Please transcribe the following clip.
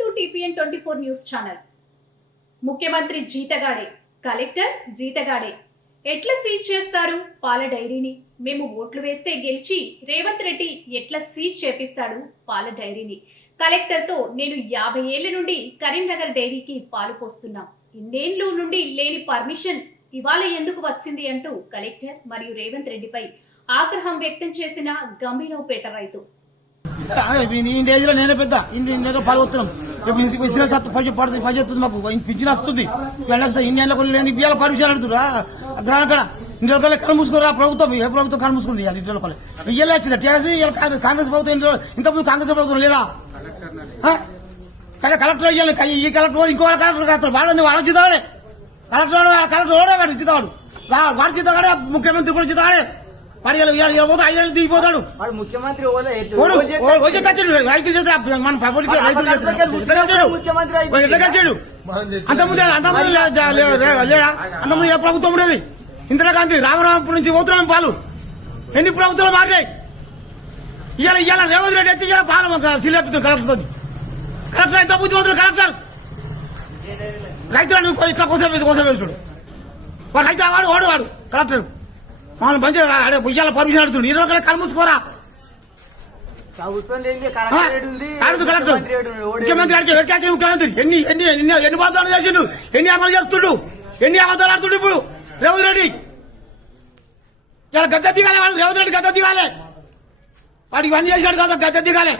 Two TPN twenty four news channel. ముఖ్యమంత్రి జీతగాడే collector జీతగాడే ఎట్లా సీజ్ చేస్తారు పాల డైరీని? మేము ఓట్లు వేస్తే గెలిచి రేవంత్ రెడ్డి ఎట్లా సీజ్ చేపిస్తాడు పాల డైరీని? కలెక్టర్తో నేను యాభై ఏళ్ళ నుండి కరీంనగర్ డైరీకి పాలు పోస్తున్నాం. ఇన్నేళ్ళు నుండి లేని పర్మిషన్ ఇవాళ ఎందుకు వచ్చింది అంటూ కలెక్టర్ మరియు రేవంత్ రెడ్డిపై ఆగ్రహం వ్యక్తం చేసిన గంభీరవపేట రైతు. ఇంటి ఏజ్లో నేనే పెద్ద. ఇంటి పాల్గొస్తున్నాం ఇప్పుడు ఇచ్చిన పని పడుతుంది పని చేస్తుంది మాకు. పింఛన్ వస్తుంది. వెళ్ళొస్తా ఇండియాలో కొన్ని లేని బియ్యాల పర్మిషన్ అడుగుతురా గ్రహణ కడ. ఇంటి ఒకళ్ళే కళ్ళు మూసుకోరా ప్రభుత్వం. ఏ ప్రభుత్వం కళ్ళు మూసుకుంది ఇవాళ ఇంటి ఒకళ్ళే వచ్చింది? టీఆర్ఎస్ కాంగ్రెస్ కాంగ్రెస్ ప్రభుత్వం ఇంట్లో ఇంతకుముందు కాంగ్రెస్ ప్రభుత్వం లేదా? కానీ కలెక్టర్ ఇవ్వాలి. ఈ కలెక్టర్ ఇంకో కలెక్టర్ కాదు వాడు వాడు చితాడే కలెక్టర్ కలెక్టర్ ఓడే వాడు చితాడు వాడు చితాడే ముఖ్యమంత్రి కూడా చితాడే వాడు పోతే దిగిపోతాడు వాడు ముఖ్యమంత్రి రైతు మన పబ్లిక్ ముఖ్యమంత్రి ఎట్లా కలిసాడు అంతకుముందు లేడా? ఏ ప్రభుత్వం ఉండేది? ఇందిరాగాంధీ రామరామపురం నుంచి పోతున్నాం పాలు. ఎన్ని ప్రభుత్వాలు మారినాయి? ఇవాళ ఇవాళ రేవంత్ రెడ్డి వచ్చి ఇవాళ పాలు సిలేపుతుంది కలెక్టర్ కలెక్టర్ అయితే బుద్ధిమంతుడు కలెక్టర్? రైతులను ఇట్లా కోసం కోసం వేసుడు వాడు రైతు వాడు వాడు వాడు కలెక్టర్. మామూలు మంచిగా ఇవాళ పర్మిషన్ అడుగుతుంది ఉంది, కాదు కలెక్టర్ ముఖ్యమంత్రి ముఖ్యమంత్రి గారికి ఎట్లా ముఖ్యమంత్రి ఎన్ని ఎన్ని ఎన్ని ఎన్ని బాధాలు చేసిండు? ఎన్ని అమలు చేస్తుండు? ఎన్ని అబద్ధాలు ఆడుతుండు ఇప్పుడు? రేవంత్ రెడ్డి. ఇలా గద్ద దిగాలి వాడు. రేవంత్ రెడ్డి గద్ద దిగాలి. వాడికి ఇవన్నీ చేశాడు కదా గద్ద దిగాలి.